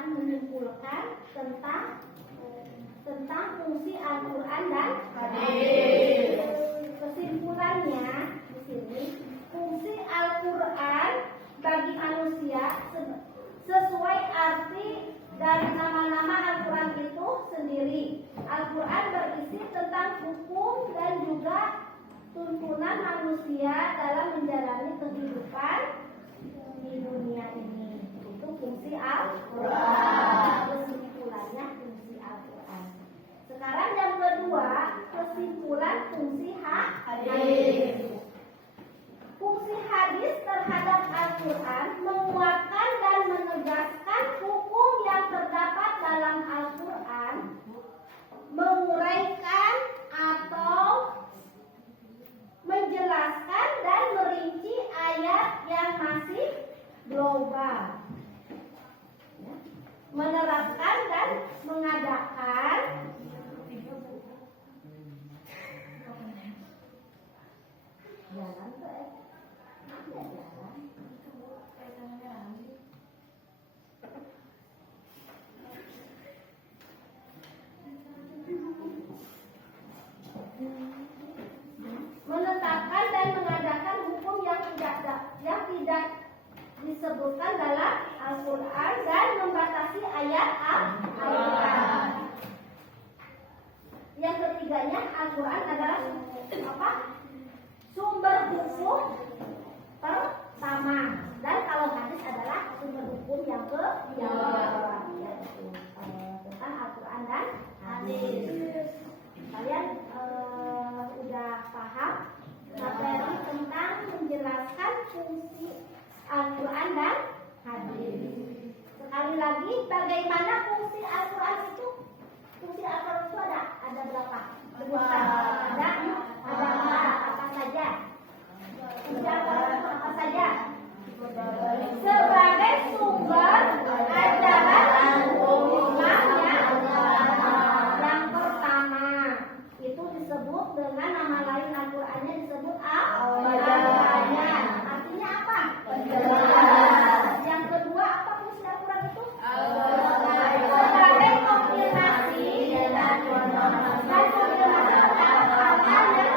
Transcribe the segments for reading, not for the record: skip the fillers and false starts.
akan menyimpulkan tentang fungsi Al-Quran dan hadis. Kesimpulannya di sini, fungsi Al-Quran bagi manusia sesuai arti dari nama-nama Al-Quran itu sendiri. Al-Quran berisi tentang hukum dan juga tuntunan manusia dalam menjalani kehidupan di dunia ini. Itu fungsi Al-Quran. Kesimpulannya fungsi Al-Quran. Sekarang yang kedua, kesimpulan fungsi hadis. Fungsi hadis terhadap Al-Quran menguatkan dan menegaskan hukum yang terdapat dalam Al-Quran, menguraikan atau menjelaskan dan merinci ayat yang masih global, menerapkan dan mengadakan menetapkan dan mengadakan hukum yang tidak disebutkan dalam Al-Quran dan membatasi ayat Al-Quran. Yang ketiganya, Al-Quran adalah apa? Sumber hukum pertama, dan kalau hadis adalah sumber hukum yang kedua, yaitu tentang Al-Quran dan hadis. Kalian udah paham materi tentang menjelaskan fungsi Al-Quran dan hadis. Sekali lagi, bagaimana fungsi Al-Quran itu? Fungsi Al-Quran itu ada berapa? Ada empat. Apa saja? Fungsi Al-Quran itu apa saja? Sebagai sumber ajaran umatnya. Yang pertama itu disebut dengan nama lain Al-Qurannya disebut Al-Bayan. Artinya apa? Yang kedua, apa fungsi Al-Quran itu? Sebagai konfirmasi dan konfirmasi terhadap hal-hal yang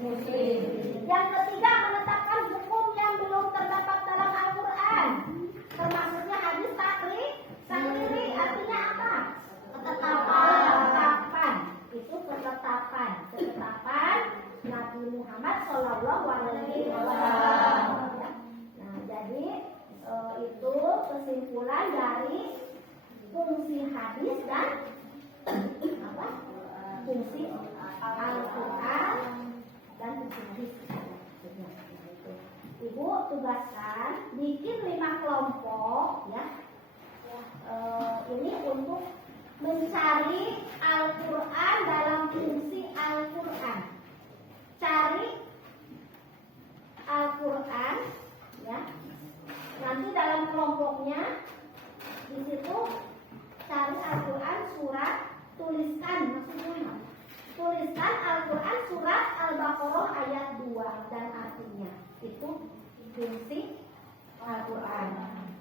Muslim. Yang ketiga, menetapkan hukum yang belum terdapat dalam Al-Quran, termasuknya hadis takriri. Artinya apa? Ketetapan. Itu ketetapan Nabi Muhammad Shallallahu Alaihi Wasallam. Nah, jadi itu kesimpulan dari fungsi hadis dan fungsi Al-Quran dan fungsi hadis. Ibu tugaskan bikin 5 kelompok ya. Ini untuk mencari Al-Quran dalam fungsi Al-Quran. Cari Al-Quran ya. Nanti dalam kelompoknya di situ cari Al-Quran surat, tuliskan Al-Quran surat Al-Baqarah ayat 2 dan artinya. Itu fungsi Al-Quran.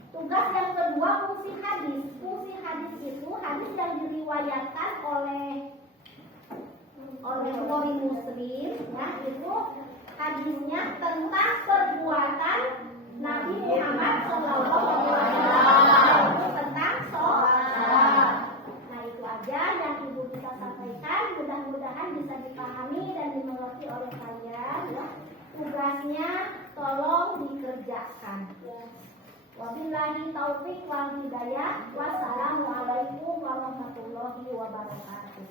Tugas yang kedua, fungsi hadis. Fungsi hadis itu hadis yang diriwayatkan oleh Bukhari Muslim ya, itu hadisnya tentang perbuatan Nabi Muhammad SAW, tentang sholat. Nah, itu aja yang ibu bisa sampaikan. Mudah-mudahan bisa dipahami dan dimengerti oleh kalian ya. Tugasnya tolong dikerjakan. Wabillahi taufiq wal hidayah. Wassalamualaikum warahmatullahi wabarakatuh.